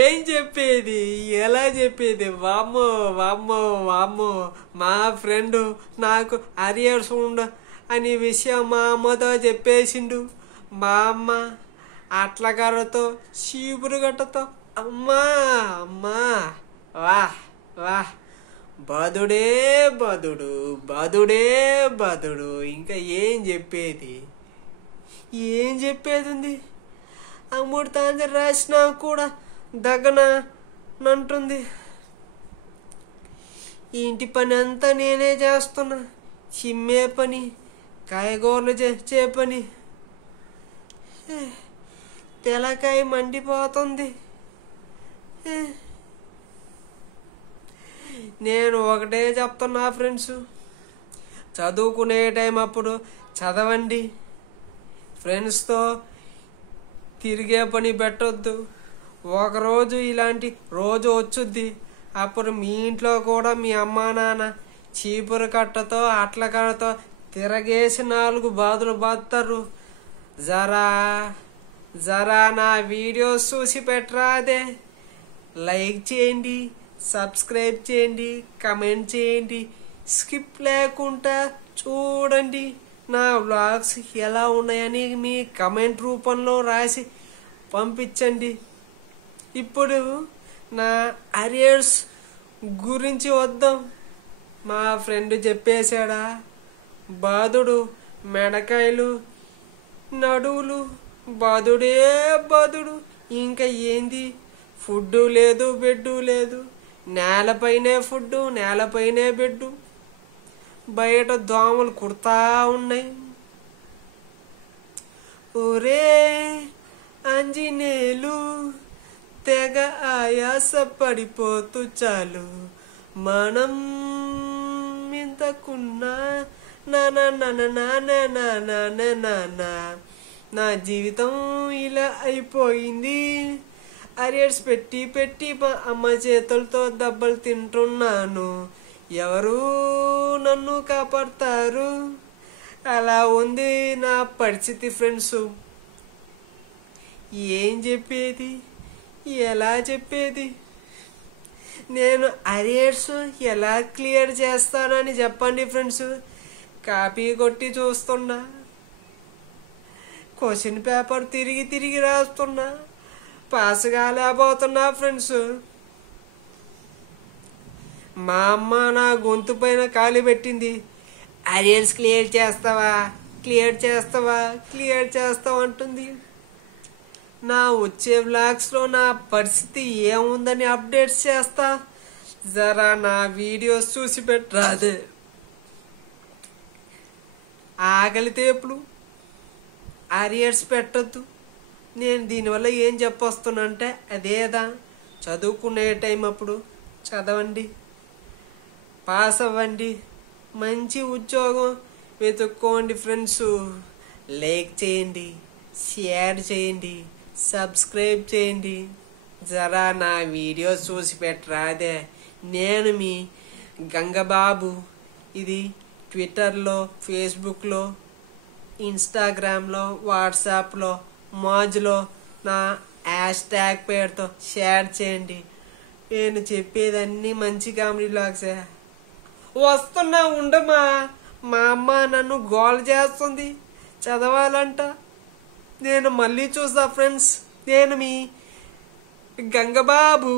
ఏం చెప్పేది, ఎలా చెప్పేది? వామ్మో వామ్మో వామ్మో, మా ఫ్రెండు నాకు అరియర్స్ ఉండ అనే విషయం మా అమ్మతో చెప్పేసిండు. మా అమ్మ అట్లగారతో చీపురు గట్టతో అమ్మా అమ్మా వాహ్ వాహ్, బదుడే బదుడు బదుడే బదుడు. ఇంకా ఏం చెప్పేది, ఏం చెప్పేది ఉంది? అమ్ముడు తాంజ రాసినా కూడా దగ్గనంటుంది. ఇంటి పని అంతా నేనే చేస్తున్నా. చిమ్మే పని, కాయగూరలు చే పని. తెలకాయ మండిపోతుంది. నేను ఒకటే చెప్తున్నా ఫ్రెండ్స్, చదువుకునే టైం అప్పుడు చదవండి. ఫ్రెండ్స్తో తిరిగే పని పెట్టొద్దు. ఒకరోజు ఇలాంటి రోజు వచ్చుద్ది. అప్పుడు మీ ఇంట్లో కూడా మీ అమ్మా నాన్న చీపురు కట్టతో అట్ల కట్టతో తిరగేసి 4 బాధలు బాదుతారు. జరా నా వీడియోస్ చూసి పెట్టరాదే. లైక్ చేయండి, సబ్స్క్రైబ్ చేయండి, కమెంట్ చేయండి, స్కిప్ లేకుండా చూడండి. నా వ్లాగ్స్ ఎలా ఉన్నాయని మీ కమెంట్ రూపంలో రాసి పంపించండి. ఇప్పుడు నా అరియర్స్ గురించి వద్దాం. మా ఫ్రెండ్ చెప్పేశాడా, బాదుడు మెడకాయలు నడువులు, బాదుడే బాదుడు. ఇంకా ఏంది, ఫుడ్డు లేదు, బెడ్డు లేదు. నేలపైనే ఫుడ్డు, నేలపైనే బెడ్డు. బయట దోమలు కుడతా ఉన్నాయి. ఒరే ఆంజనేయులు, తెగ ఆయాస పడిపోతూ చాలు మనం ఇంతకున్నా నా జీవితం ఇలా అయిపోయింది. అరియర్స్ పెట్టి పెట్టి మా అమ్మ చేతులతో దెబ్బలు తింటున్నాను. ఎవరు నన్ను కాపాడతారు? అలా ఉంది నా పరిస్థితి ఫ్రెండ్స్. ఏం చెప్పేది, ఎలా చెప్పేది? నేను అరియర్స్ ఎలా క్లియర్ చేస్తానని చెప్పండి ఫ్రెండ్స్. కాపీ కొట్టి చూస్తున్నా, క్వశ్చన్ పేపర్ తిరిగి తిరిగి రాస్తున్నా, పాస్ కాలేకపోతున్నా ఫ్రెండ్స్. మా అమ్మ నా గొంతు పైన కాలు పెట్టింది. అరియర్స్ క్లియర్ చేస్తావా, క్లియర్ చేస్తావా, క్లియర్ చేస్తావా అంటుంది. నా వచ్చే వ్లాగ్స్లో నా పరిస్థితి ఏముందని అప్డేట్స్ చేస్తా. జరా నా వీడియోస్ చూసి పెట్టరాదే. ఆకలి తేపులు, అరియర్స్ పెట్టద్దు. నేను దీనివల్ల ఏం చెప్పొస్తున్నానంటే అదేదా, చదువుకునే టైం అప్పుడు చదవండి, పాస్ అవ్వండి, మంచి ఉద్యోగం వెతుక్కోండి ఫ్రెండ్స్. లైక్ చేయండి, షేర్ చేయండి, సబ్స్క్రైబ్ చేయండి. జరా నా వీడియోస్ చూసి పెట్టరాదే. నేను మీ గంగబాబు. ఇది ట్విట్టర్లో, ఫేస్బుక్లో, ఇన్స్టాగ్రామ్లో, వాట్సాప్లో, మోజ్లో నా హ్యాష్ట్యాగ్ పేరుతో షేర్ చేయండి. నేను చెప్పేదన్నీ మంచి కామెడీ వ్లాగ్సే. వస్తున్నా ఉండమా, మా అమ్మ నన్ను గోల్ చేస్తుంది చదవాలంట. నేను మళ్ళీ చూస్తా ఫ్రెండ్స్. నేను మీ గంగబాబు.